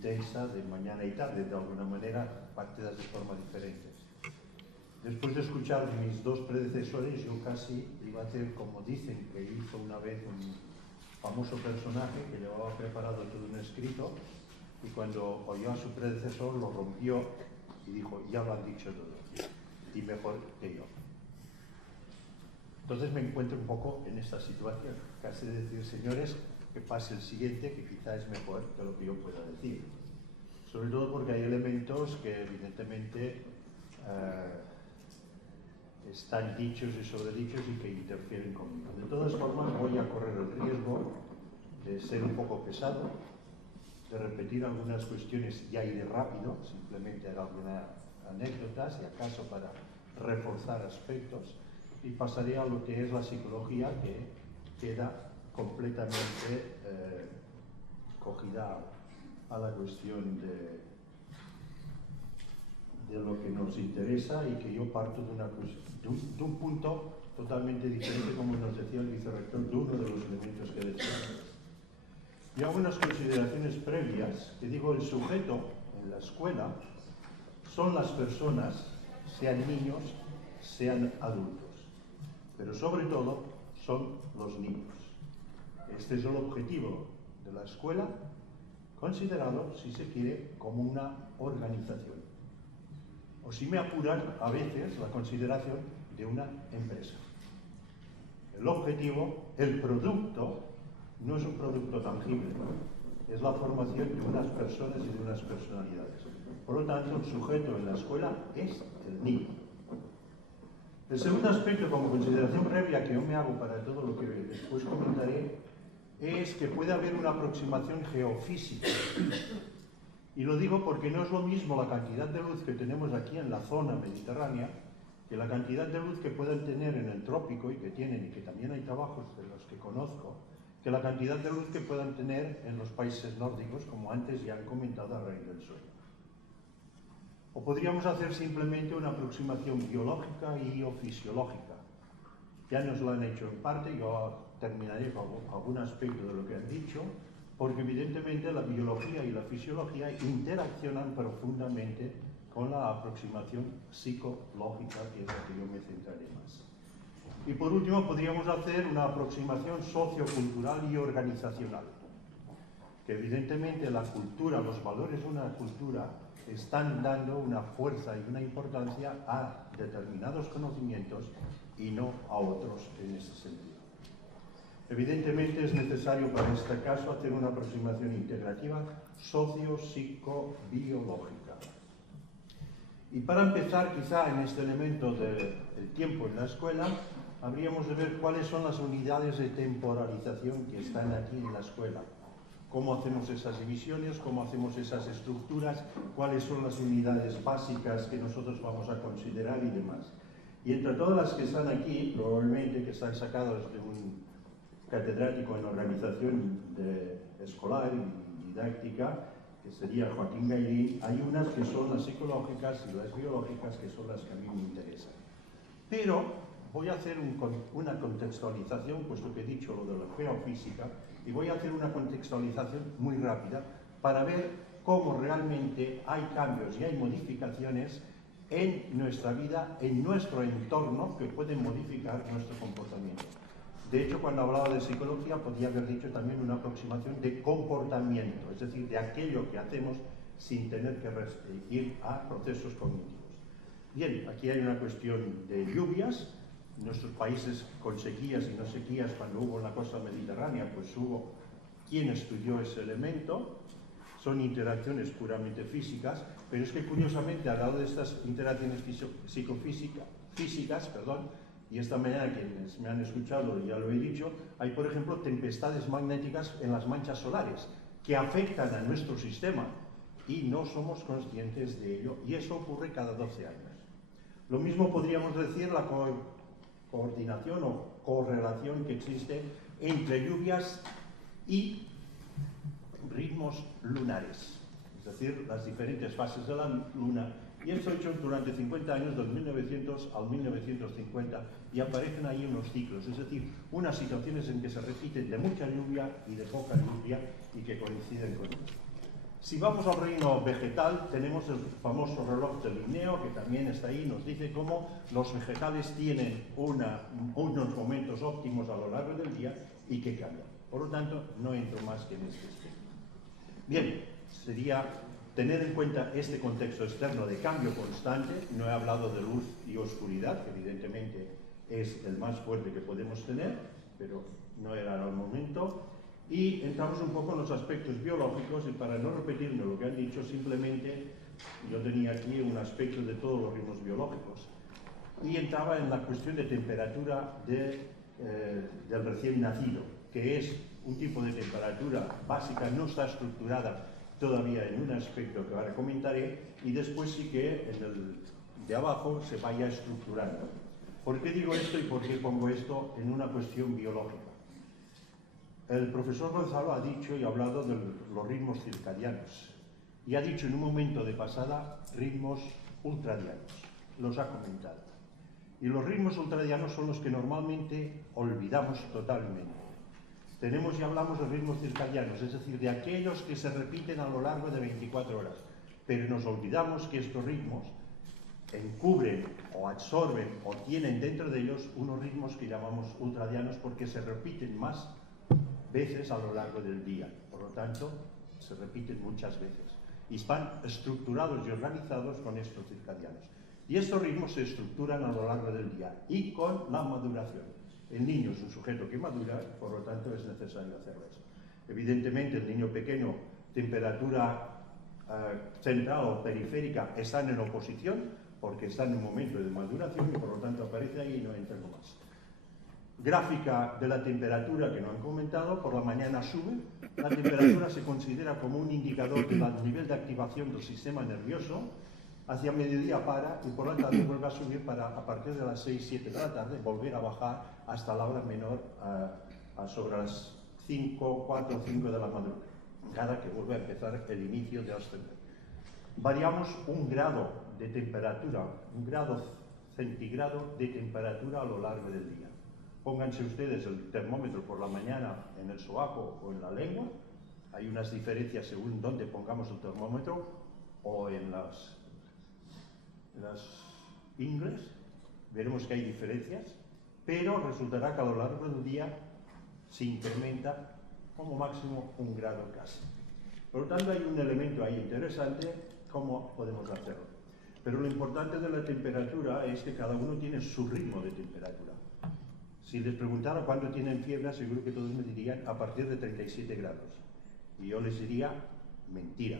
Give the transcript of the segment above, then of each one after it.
intensa de mañana y tarde, de alguna manera partidas de forma diferente. Después de escuchar mis dos predecesores, yo casi iba a hacer como dicen que hizo una vez un famoso personaje que llevaba preparado todo un escrito y cuando oyó a su predecesor lo rompió y dijo, ya lo han dicho todo, y mejor que yo. Entonces me encuentro un poco en esta situación, casi de decir, señores, que pase el siguiente, que quizá es mejor que lo que yo pueda decir. Sobre todo porque hay elementos que evidentemente están dichos y sobredichos y que interfieren conmigo. De todas formas, voy a correr el riesgo de ser un poco pesado, de repetir algunas cuestiones ya iré rápido, simplemente haré algunas anécdotas, si acaso para reforzar aspectos, y pasaré a lo que es la psicología, que queda completamente cogida a la cuestión de lo que nos interesa y que yo parto de un punto totalmente diferente, como nos decía el vicerrector, de uno de los elementos que decía. Y hago unas consideraciones previas, que digo, el sujeto en la escuela son las personas, sean niños, sean adultos, pero sobre todo son los niños. Este es el objetivo de la escuela, considerado, si se quiere, como una organización. O si me apuran, a veces, la consideración de una empresa. El objetivo, el producto, no es un producto tangible, ¿no? Es la formación de unas personas y de unas personalidades. Por lo tanto, el sujeto en la escuela es el niño. El segundo aspecto, como consideración previa que yo me hago para todo lo que después comentaré, es que puede haber una aproximación geofísica. Y lo digo porque no es lo mismo la cantidad de luz que tenemos aquí en la zona mediterránea que la cantidad de luz que puedan tener en el trópico, y que tienen, y que también hay trabajos de los que conozco, que la cantidad de luz que puedan tener en los países nórdicos, como antes ya han comentado a raíz del sueño. O podríamos hacer simplemente una aproximación biológica y o fisiológica. Ya nos lo han hecho en parte, yo terminaré con algún aspecto de lo que han dicho, porque evidentemente la biología y la fisiología interaccionan profundamente con la aproximación psicológica, que es la que yo me centraré más. Y por último, podríamos hacer una aproximación sociocultural y organizacional, que evidentemente la cultura, los valores de una cultura, están dando una fuerza y una importancia a determinados conocimientos y no a otros en ese sentido. Evidentemente es necesario para este caso hacer una aproximación integrativa socio-psico-biológica. Y para empezar, quizá en este elemento del tiempo en la escuela, habríamos de ver cuáles son las unidades de temporalización que están aquí en la escuela. Cómo hacemos esas divisiones, cómo hacemos esas estructuras, cuáles son las unidades básicas que nosotros vamos a considerar y demás. Y entre todas las que están aquí, probablemente que están sacadas de un catedrático en organización escolar y didáctica, que sería Joaquín Gairín, hay unas que son las psicológicas y las biológicas, que son las que a mí me interesan. Pero voy a hacer una contextualización, puesto que he dicho lo de la geofísica, y voy a hacer una contextualización muy rápida para ver cómo realmente hay cambios y hay modificaciones en nuestra vida, en nuestro entorno, que pueden modificar nuestro comportamiento. De hecho, cuando hablaba de psicología, podría haber dicho también una aproximación de comportamiento, es decir, de aquello que hacemos sin tener que ir a procesos cognitivos. Bien, aquí hay una cuestión de lluvias. En nuestros países con sequías y no sequías, cuando hubo en la costa mediterránea, pues hubo quien estudió ese elemento. Son interacciones puramente físicas, pero es que curiosamente, al lado de estas interacciones psicofísicas, y esta mañana quienes me han escuchado ya lo he dicho, hay por ejemplo tempestades magnéticas en las manchas solares que afectan a nuestro sistema y no somos conscientes de ello, y eso ocurre cada 12 años. Lo mismo podríamos decir la coordinación o correlación que existe entre lluvias y ritmos lunares, es decir, las diferentes fases de la luna, y esto hecho durante 50 años, del 1900 al 1950, y aparecen ahí unos ciclos, es decir, unas situaciones en que se repiten de mucha lluvia y de poca lluvia y que coinciden con ello. Si vamos al reino vegetal, tenemos el famoso reloj de Linneo, que también está ahí, nos dice cómo los vegetales tienen unos momentos óptimos a lo largo del día y que cambian. Por lo tanto, no entro más que en este aspecto. Bien, sería tener en cuenta este contexto externo de cambio constante. No he hablado de luz y oscuridad, que evidentemente es el más fuerte que podemos tener, pero no era el momento. Y entramos un poco en los aspectos biológicos, y para no repetirme lo que han dicho, simplemente yo tenía aquí un aspecto de todos los ritmos biológicos. Y entraba en la cuestión de temperatura del recién nacido, que es un tipo de temperatura básica, no está estructurada todavía en un aspecto que ahora comentaré, y después sí que en el de abajo se vaya estructurando. ¿Por qué digo esto y por qué pongo esto en una cuestión biológica? El profesor Gonzalo ha dicho y ha hablado de los ritmos circadianos, y ha dicho en un momento de pasada ritmos ultradianos, los ha comentado. Y los ritmos ultradianos son los que normalmente olvidamos totalmente. Tenemos y hablamos de ritmos circadianos, es decir, de aquellos que se repiten a lo largo de 24 horas, pero nos olvidamos que estos ritmos encubren o absorben o tienen dentro de ellos unos ritmos que llamamos ultradianos porque se repiten más veces a lo largo del día, por lo tanto se repiten muchas veces y están estructurados y organizados con estos circadianos, y estos ritmos se estructuran a lo largo del día y con la maduración. El niño es un sujeto que madura, por lo tanto es necesario hacerlo eso. Evidentemente el niño pequeño, temperatura central o periférica, están en oposición porque están en un momento de maduración y por lo tanto aparece ahí y no entra más. Gráfica de la temperatura que no han comentado, por la mañana sube, la temperatura se considera como un indicador del nivel de activación del sistema nervioso, hacia mediodía para y por la tarde vuelve a subir para a partir de las 6-7 de la tarde volver a bajar hasta la hora menor sobre las 4 o 5 de la madrugada, que vuelve a empezar el inicio de ascender. Variamos un grado de temperatura, un grado centígrado de temperatura a lo largo del día. Pónganse ustedes el termómetro por la mañana en el sobaco o en la lengua. Hay unas diferencias según dónde pongamos el termómetro o en las ingles. Veremos que hay diferencias, pero resultará que a lo largo del día se incrementa como máximo un grado casi. Por lo tanto, hay un elemento ahí interesante, cómo podemos hacerlo. Pero lo importante de la temperatura es que cada uno tiene su ritmo de temperatura. Si les preguntara cuándo tienen fiebre, seguro que todos me dirían a partir de 37 grados. Y yo les diría, mentira.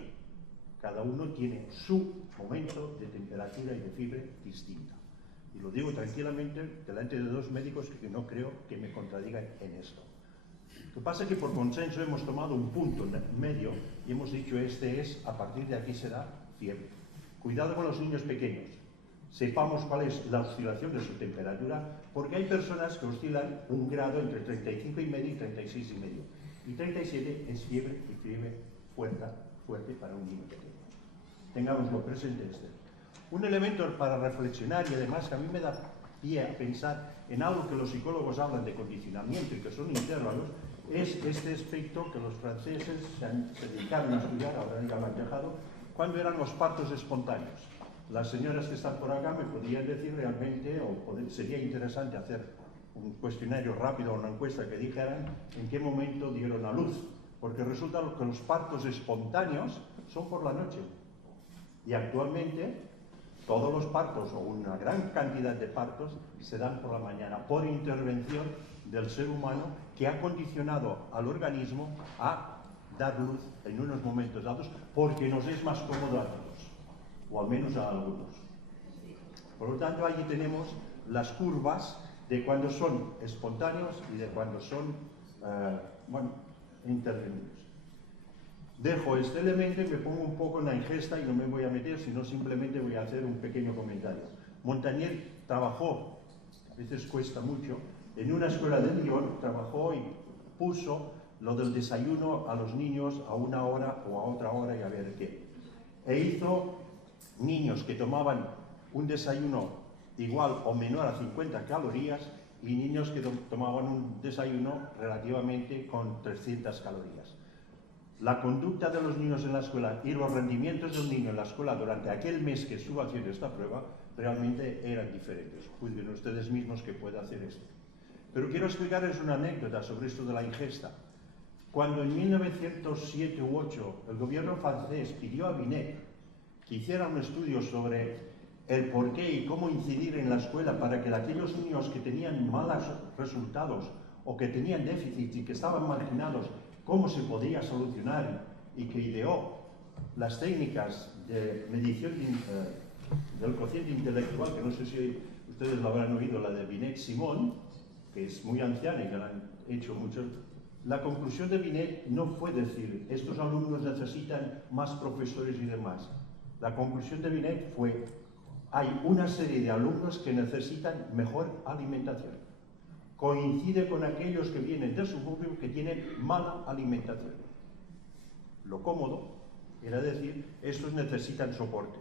Cada uno tiene su momento de temperatura y de fiebre distinta. Y lo digo tranquilamente delante de dos médicos que no creo que me contradigan en esto. Lo que pasa es que por consenso hemos tomado un punto medio y hemos dicho este es, a partir de aquí será fiebre. Cuidado con los niños pequeños. Sepamos cuál es la oscilación de su temperatura, porque hay personas que oscilan un grado entre 35,5 y 36,5. Y 37 es fiebre y fiebre fuerte para un niño pequeño. Tengámoslo presente este. Un elemento para reflexionar y además que a mí me da pie a pensar en algo que los psicólogos hablan de condicionamiento y que son intervalos, es este aspecto que los franceses se dedicaron a estudiar, ahora ya lo han dejado, cuando eran los partos espontáneos. Las señoras que están por acá me podrían decir realmente, sería interesante hacer un cuestionario rápido o una encuesta que dijeran en qué momento dieron a luz, porque resulta que los partos espontáneos son por la noche. Y actualmente todos los partos, o una gran cantidad de partos, se dan por la mañana, por intervención del ser humano que ha condicionado al organismo a dar luz en unos momentos dados, porque nos es más cómodo a todos, o al menos a algunos. Por lo tanto, allí tenemos las curvas de cuando son espontáneos y de cuando son, intervenidos. Dejo este elemento y me pongo un poco en la ingesta y no me voy a meter, sino simplemente voy a hacer un pequeño comentario. Montagnier trabajó, a veces cuesta mucho, en una escuela de Lyon, trabajó y puso lo del desayuno a los niños a una hora o a otra hora y a ver qué. E hizo niños que tomaban un desayuno igual o menor a 50 calorías y niños que tomaban un desayuno relativamente con 300 calorías. la conducta de los niños en la escuela y los rendimientos del niño en la escuela durante aquel mes que estuvo haciendo esta prueba realmente eran diferentes. Juzguen ustedes mismos que puede hacer esto. Pero quiero explicarles una anécdota sobre esto de la ingesta. Cuando en 1907 u 8 el gobierno francés pidió a Binet que hiciera un estudio sobre el por qué y cómo incidir en la escuela para que aquellos niños que tenían malos resultados o que tenían déficits y que estaban marginados, cómo se podía solucionar, y que ideó las técnicas de medición del cociente intelectual, que no sé si ustedes lo habrán oído, la de Binet-Simon, que es muy anciana y que la han hecho muchos. La conclusión de Binet no fue decir, estos alumnos necesitan más profesores y demás. La conclusión de Binet fue, hay una serie de alumnos que necesitan mejor alimentación. Coincide con aquellos que vienen de suburbio que tienen mala alimentación. Lo cómodo era decir, estos necesitan soporte.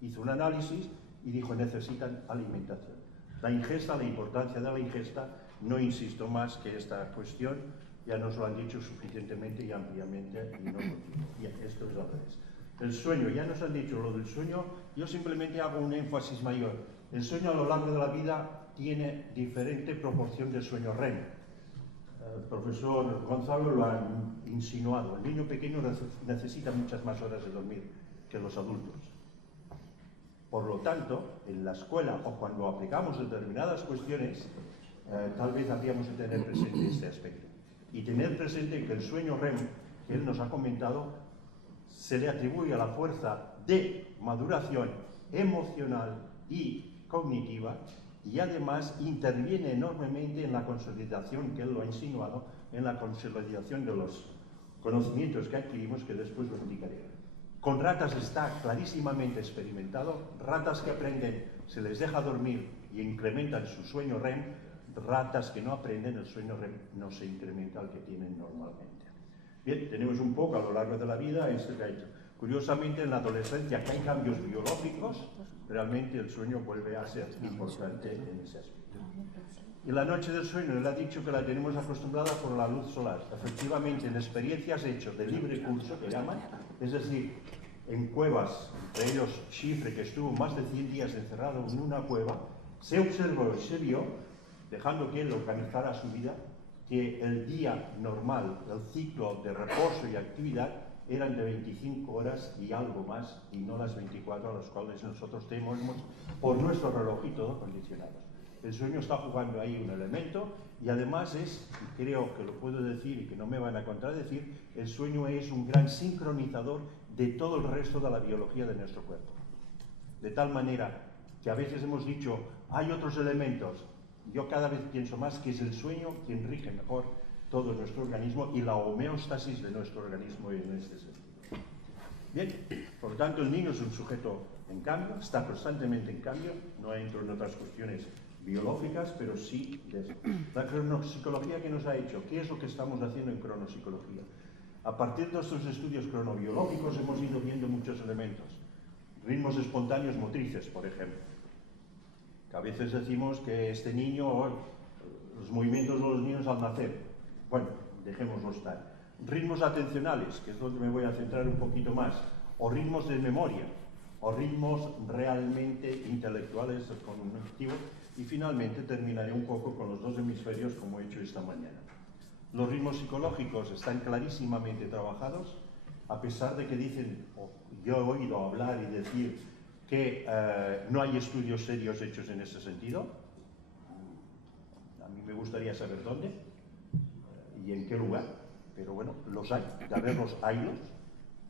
Hizo un análisis y dijo, necesitan alimentación. La ingesta, la importancia de la ingesta, no insisto más que esta cuestión, ya nos lo han dicho suficientemente y ampliamente y no continúo. Bien, esto es al revés. El sueño, ya nos han dicho lo del sueño, yo simplemente hago un énfasis mayor. El sueño a lo largo de la vida tiene diferente proporción de sueño REM. El profesor Gonzalo lo ha insinuado. El niño pequeño necesita muchas más horas de dormir que los adultos. Por lo tanto, en la escuela o cuando aplicamos determinadas cuestiones, tal vez habríamos de tener presente este aspecto. Y tener presente que el sueño REM, que él nos ha comentado, se le atribuye a la fuerza de maduración emocional y cognitiva, y además interviene enormemente en la consolidación, que él lo ha insinuado, en la consolidación de los conocimientos que adquirimos, que después lo indicaré. Con ratas está clarísimamente experimentado, ratas que aprenden, se les deja dormir y incrementan su sueño REM, ratas que no aprenden, el sueño REM no se incrementa al que tienen normalmente. Bien, tenemos un poco a lo largo de la vida este que ha hecho. Curiosamente, en la adolescencia, que hay cambios biológicos, realmente el sueño vuelve a ser importante en ese aspecto. Y la noche del sueño, él ha dicho que la tenemos acostumbrada por la luz solar. Efectivamente, en experiencias hechas de libre curso, que llaman, es decir, en cuevas, entre ellos Chifre, que estuvo más de 100 días encerrado en una cueva, se observó y se vio, dejando que él organizara su vida, que el día normal, el ciclo de reposo y actividad, eran de 25 horas y algo más, y no las 24 a las cuales nosotros tenemos por nuestro reloj y todo condicionados. El sueño está jugando ahí un elemento, y además es, y creo que lo puedo decir y que no me van a contradecir, el sueño es un gran sincronizador de todo el resto de la biología de nuestro cuerpo. De tal manera que a veces hemos dicho, hay otros elementos. Yo cada vez pienso más que es el sueño quien rige mejor todo nuestro organismo y la homeostasis de nuestro organismo en este sentido. Bien, por lo tanto el niño es un sujeto en cambio, está constantemente en cambio, no entro en otras cuestiones biológicas, pero sí de eso. La cronopsicología que nos ha hecho, ¿qué es lo que estamos haciendo en cronopsicología? A partir de estos estudios cronobiológicos hemos ido viendo muchos elementos. Ritmos espontáneos motrices, por ejemplo. Que a veces decimos que este niño, los movimientos de los niños al nacer, bueno, dejémoslo estar. Ritmos atencionales, que es donde me voy a centrar un poquito más, o ritmos de memoria, o ritmos realmente intelectuales cognitivos, y finalmente terminaré un poco con los dos hemisferios como he hecho esta mañana. Los ritmos psicológicos están clarísimamente trabajados, a pesar de que dicen, yo he oído hablar y decir que no hay estudios serios hechos en ese sentido. A mí me gustaría saber dónde y en qué lugar, pero bueno, los hay, de haberlos haylos,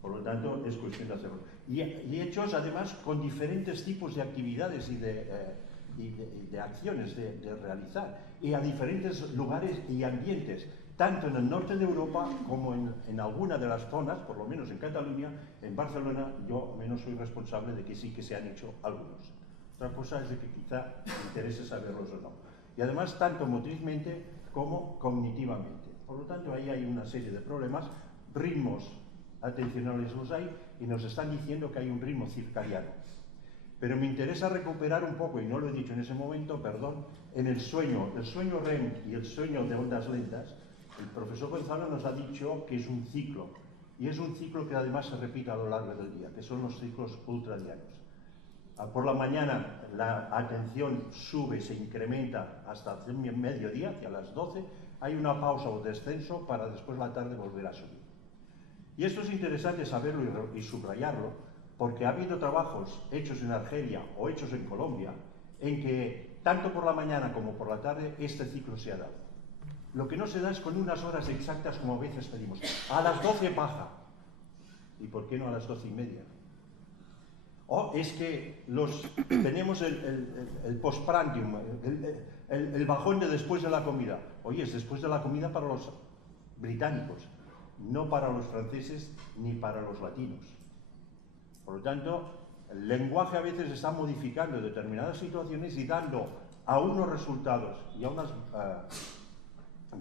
por lo tanto es cuestión de hacerlo. Y hechos además con diferentes tipos de actividades y de acciones de realizar, y a diferentes lugares y ambientes, tanto en el norte de Europa como en alguna de las zonas, por lo menos en Cataluña, en Barcelona, yo menos soy responsable de que sí que se han hecho algunos. Otra cosa es de que quizá interese saberlos o no. Y además, tanto motrizmente como cognitivamente. Por lo tanto, ahí hay una serie de problemas. Ritmos atencionales los hay, y nos están diciendo que hay un ritmo circadiano. Pero me interesa recuperar un poco, y no lo he dicho en ese momento, perdón, en el sueño REM y el sueño de ondas lentas. El profesor Gonzalo nos ha dicho que es un ciclo, y es un ciclo que además se repite a lo largo del día, que son los ciclos ultradianos. Por la mañana la atención sube, se incrementa hasta el mediodía, hacia las 12, hay una pausa o descenso para después la tarde volver a subir. Y esto es interesante saberlo y subrayarlo, porque ha habido trabajos hechos en Argelia o hechos en Colombia en que tanto por la mañana como por la tarde este ciclo se ha dado. Lo que no se da es con unas horas exactas como a veces pedimos. A las 12 baja. ¿Y por qué no a las 12:30? O es que tenemos el postprandium, el bajón de después de la comida. Oye, es después de la comida para los británicos, no para los franceses ni para los latinos. Por lo tanto, el lenguaje a veces está modificando determinadas situaciones y dando a unos resultados y a unos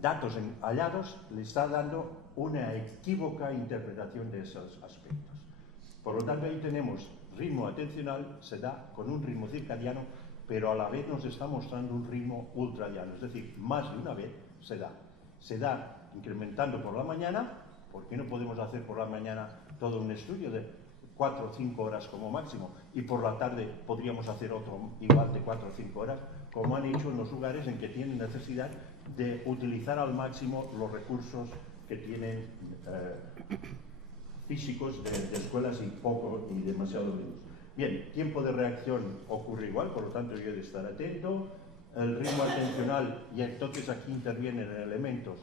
datos hallados, le está dando una equívoca interpretación de esos aspectos. Por lo tanto, ahí tenemos ritmo atencional, se da con un ritmo circadiano, pero a la vez nos está mostrando un ritmo ultradiano, es decir, más de una vez se da. Se da incrementando por la mañana, porque no podemos hacer por la mañana todo un estudio de 4 o 5 horas como máximo, y por la tarde podríamos hacer otro igual de 4 o 5 horas, como han hecho en los lugares en que tienen necesidad de utilizar al máximo los recursos que tienen físicos de escuelas y demasiado menos. Bien, tiempo de reacción ocurre igual, por lo tanto yo he de estar atento. El ritmo atencional, y entonces aquí intervienen elementos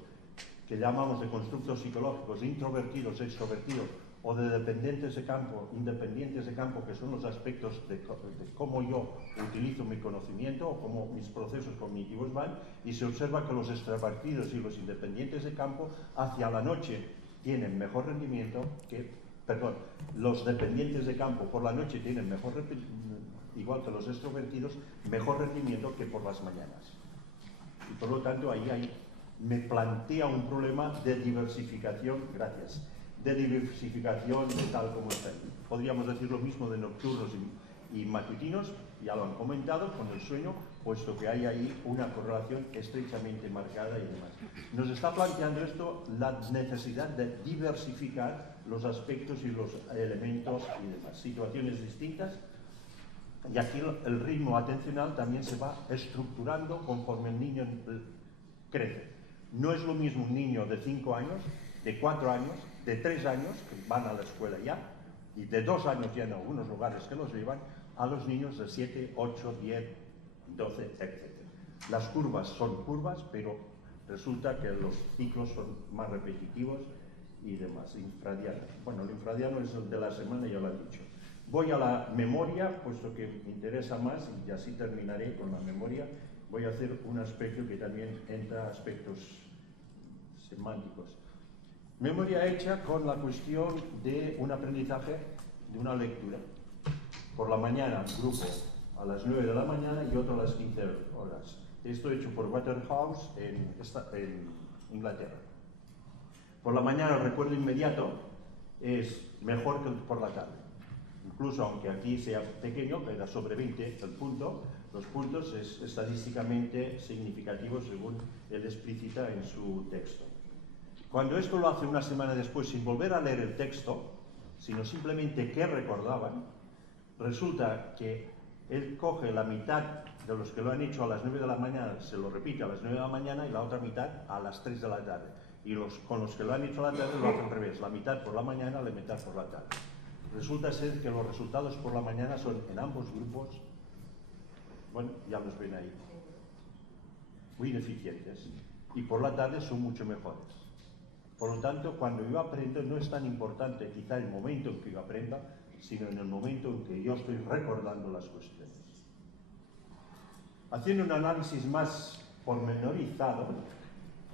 que llamamos de constructos psicológicos, introvertidos, extrovertidos, o de dependientes de campo, independientes de campo, que son los aspectos de cómo yo utilizo mi conocimiento o cómo mis procesos cognitivos van, y se observa que los extrovertidos y los independientes de campo hacia la noche tienen mejor rendimiento los dependientes de campo por la noche tienen igual que los extrovertidos, mejor rendimiento que por las mañanas. Y por lo tanto ahí me plantea un problema de diversificación, de diversificación de tal como está ahí. Podríamos decir lo mismo de nocturnos y matutinos, ya lo han comentado, con el sueño, puesto que hay ahí una correlación estrechamente marcada y demás. Nos está planteando esto la necesidad de diversificar los aspectos y los elementos y demás, situaciones distintas, y aquí el ritmo atencional también se va estructurando conforme el niño crece. No es lo mismo un niño de 5 años, de 4 años, de 3 años, que van a la escuela ya, y de 2 años ya en algunos lugares que los llevan, a los niños de 7, 8, 10, 12, etc. Las curvas son curvas, pero resulta que los ciclos son más repetitivos y demás, infradianos. Bueno, el infradiano es el de la semana, ya lo he dicho. Voy a la memoria, puesto que me interesa más, y así terminaré con la memoria. Voy a hacer un aspecto que también entra aspectos semánticos. Memoria hecha con la cuestión de un aprendizaje de una lectura. Por la mañana, grupo a las 9 de la mañana y otro a las 15 horas. Esto hecho por Waterhouse en Inglaterra. Por la mañana el recuerdo inmediato es mejor que por la tarde. Incluso aunque aquí sea pequeño, que era sobre 20 el punto, los puntos es estadísticamente significativo según él explicita en su texto. Cuando esto lo hace una semana después sin volver a leer el texto, sino simplemente qué recordaban, resulta que él coge la mitad de los que lo han hecho a las 9 de la mañana, se lo repite a las 9 de la mañana y la otra mitad a las 3 de la tarde. Y con los que lo han hecho a la tarde lo hace al revés, la mitad por la mañana, la mitad por la tarde. Resulta ser que los resultados por la mañana son en ambos grupos, bueno, ya los ven ahí, muy deficientes, y por la tarde son mucho mejores. Por lo tanto, cuando yo aprendo no es tan importante quizá el momento en que yo aprenda, sino en el momento en que yo estoy recordando las cuestiones. Haciendo un análisis más pormenorizado,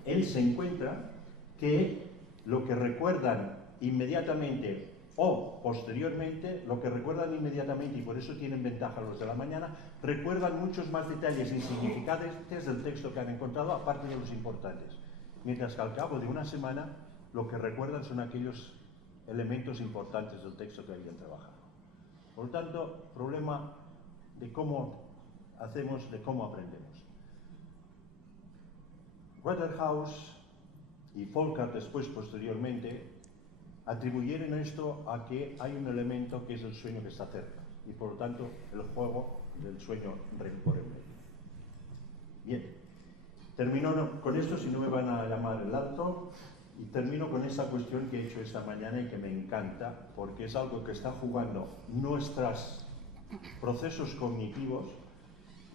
él se encuentra que lo que recuerdan inmediatamente o posteriormente, lo que recuerdan inmediatamente, y por eso tienen ventaja los de la mañana, recuerdan muchos más detalles insignificantes del texto que han encontrado, aparte de los importantes. Mientras que al cabo de una semana, lo que recuerdan son aquellos elementos importantes del texto que habían trabajado. Por lo tanto, problema de cómo hacemos, de cómo aprendemos. Waterhouse y Folkart después, posteriormente, atribuyeron esto a que hay un elemento que es el sueño que está cerca y por lo tanto el juego del sueño REM por en medio. Bien, termino con esto, si no me van a llamar el alto, y termino con esta cuestión que he hecho esta mañana y que me encanta porque es algo que está jugando nuestros procesos cognitivos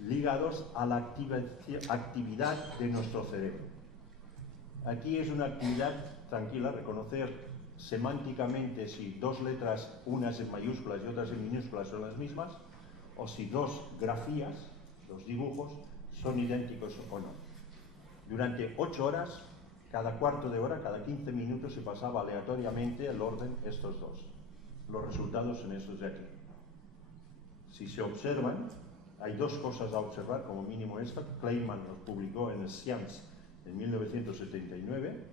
ligados a la actividad de nuestro cerebro. Aquí es una actividad tranquila, reconocer semánticamente si dos letras, unas en mayúsculas y otras en minúsculas, son las mismas, o si dos grafías, los dibujos, son idénticos o no. Durante 8 horas, cada cuarto de hora, cada 15 minutos, se pasaba aleatoriamente el orden estos dos. Los resultados son estos de aquí. Si se observan, hay dos cosas a observar, como mínimo esta. Kleinman los publicó en Science en 1979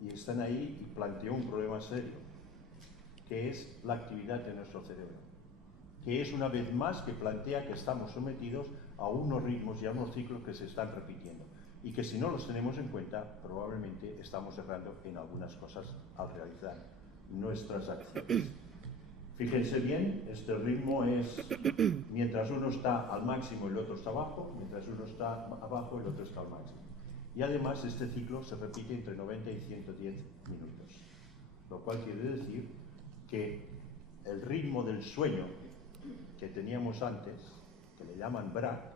y están ahí y planteó un problema serio, que es la actividad de nuestro cerebro, que es una vez más que plantea que estamos sometidos a unos ritmos y a unos ciclos que se están repitiendo y que si no los tenemos en cuenta probablemente estamos errando en algunas cosas al realizar nuestras acciones. Fíjense bien, este ritmo es mientras uno está al máximo el otro está abajo, mientras uno está abajo el otro está al máximo. Y además este ciclo se repite entre 90 y 110 minutos, lo cual quiere decir que el ritmo del sueño que teníamos antes, que le llaman BRAC,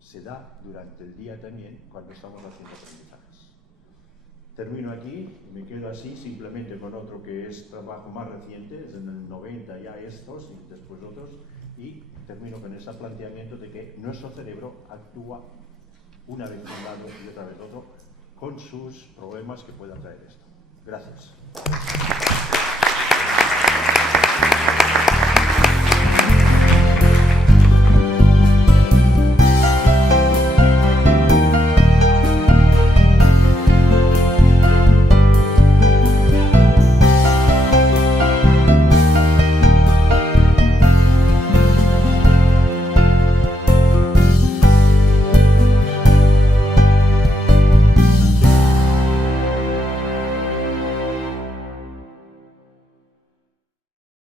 se da durante el día también cuando estamos haciendo aprendizajes. Termino aquí y me quedo así simplemente con otro que es trabajo más reciente, es en el 90 ya estos y después otros, y termino con ese planteamiento de que nuestro cerebro actúa una vez de un lado y otra vez otro con sus problemas que pueda traer esto. Gracias.